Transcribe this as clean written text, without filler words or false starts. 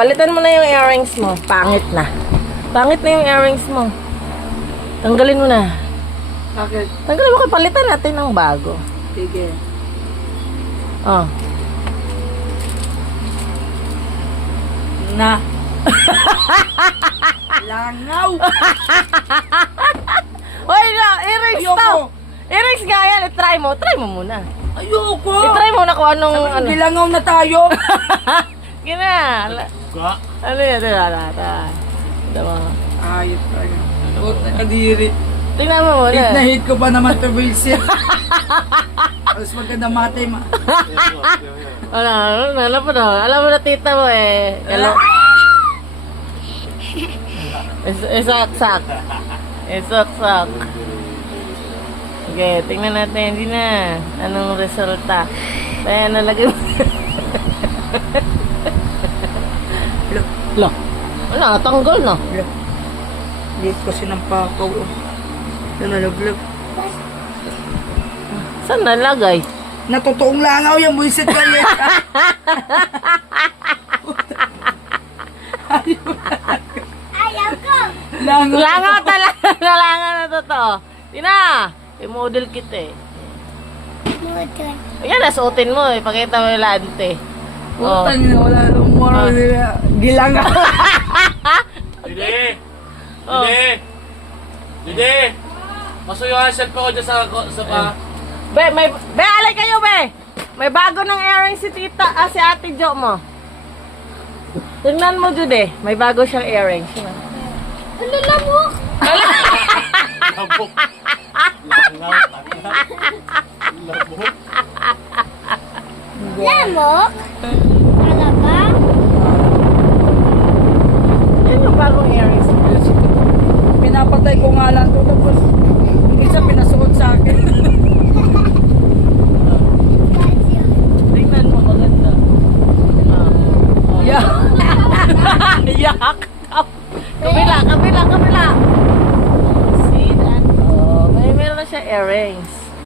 palitan mo na yung earrings mo. Pangit na. Pangit na yung earrings mo. Tanggalin mo na. Bakit? Tanggalin mo, palitan natin ng bago. Sige. Oh. Na. Langaw. Hoy, na, earrings Ayoko. to. Earrings nga yan. Try mo. Try mo muna. Ayoko. I-try mo na kung anong... ano. Dilangaw na tayo. Gina. Ano yan? Ito mo. Ayos tayo. Puta kadiri. Tingnan mo muna. Hit na hit ko pa naman to Wilson. Alas maganda mate ma. Ano pa no? Alam mo na tita mo eh. Hello? Isak-sak. Isak-sak. Okay, tingnan natin. Hindi na. Anong resulta? Kaya nalagay mo. Lo. Wala, tanggal na. Hit ko sinampakaw. Nalaglag. Saan nalagay? Natutuong langaw yung buisit kayo. Ayaw ko. Langaw. Langaw talaga. Langaw na totoo. Tina, i-model kita eh. Motor. Ayan, nasuotin mo. Ipakita mo yung lante. Oh. Puta nyo, wala nang moro nila. Dilangaw. Dede! Oh. Dede! Dede! Masuyo ang shelf ko dyan sa pa. Be, alay kayo, be. May bago ng earrings si tita, si ate Jo mo. Tingnan mo, Jude. May bago siyang earrings. Ano lamok? Labok. Labok. Lamok? Talaga? Yan yung bagong earrings. Pinapatay ko nga lang to. Tapos, isa pinasuot sa akin. Tingnan mo, maganda. Yeah. Yak! Kabila! See that? Oh, meron na siya earrings.